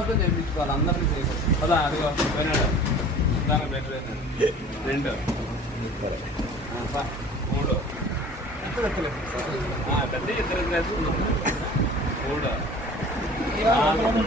వాళ్ళతో చేయించుకోవాలి అందరినీ చేయకూడదు పదా అదిగో పోయినాడు దానికి బెటర్ రెండు. మూడు. పెద్ద ఇద్దరు గ్లాసు మూడు. నాలుగు.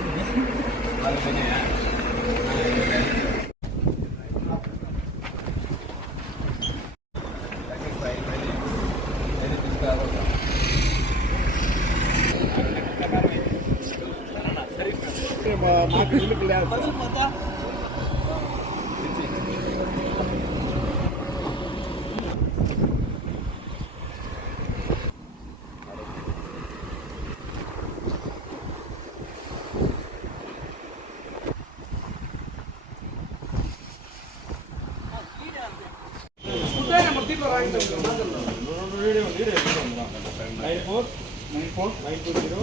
nine four nine four nine two zero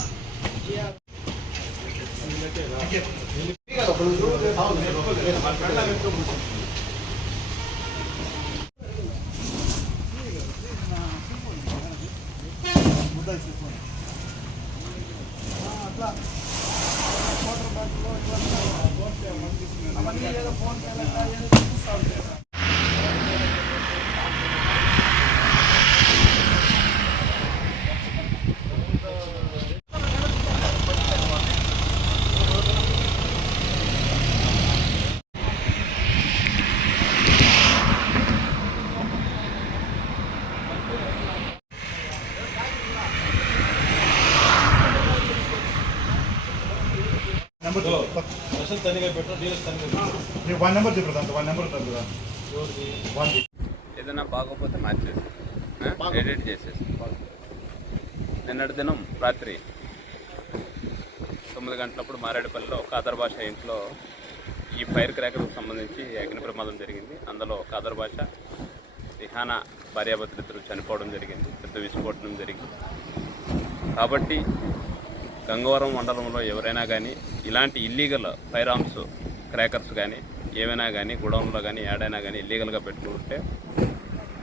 చెప్పండి అట్లా వాటర్ బ్యాగ్లో ఇట్లా. అవన్నీ ఏదో ఫోన్ చేయాలంటే ఏదో చూపిస్తూ నెంబర్ పెట్టు DS one number one number ఉంటుంది కదా వన్ ఏదైనా బాగోకపోతే మార్చేసి ఎడిట్ చేసేసి. నిన్నటి దినం రాత్రి తొమ్మిది గంటలప్పుడు మారేడుపల్లిలో కాదర్ భాష ఇంట్లో ఈ ఫైర్ క్రాకర్కు సంబంధించి అగ్ని ప్రమాదం జరిగింది. అందులో కాదర్ భాష రిహానా భార్యాభర్తలిద్దరూ చనిపోవడం జరిగింది. పెద్ద విస్ఫోటనం జరిగింది. కాబట్టి గంగవరం మండలంలో ఎవరైనా కానీ ఇలాంటి ఇల్లీగల్ ఫైర్ క్రాకర్స్ కానీ ఏమైనా కానీ గుడౌన్లో కానీ ఏడైనా కానీ ఇల్లీగల్గా పెట్టుకుంటే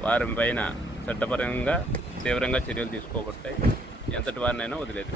వారి పైన చట్టపరంగా తీవ్రంగా చర్యలు తీసుకోబట్టాయి ఎంతటి వారినైనా వదిలేదు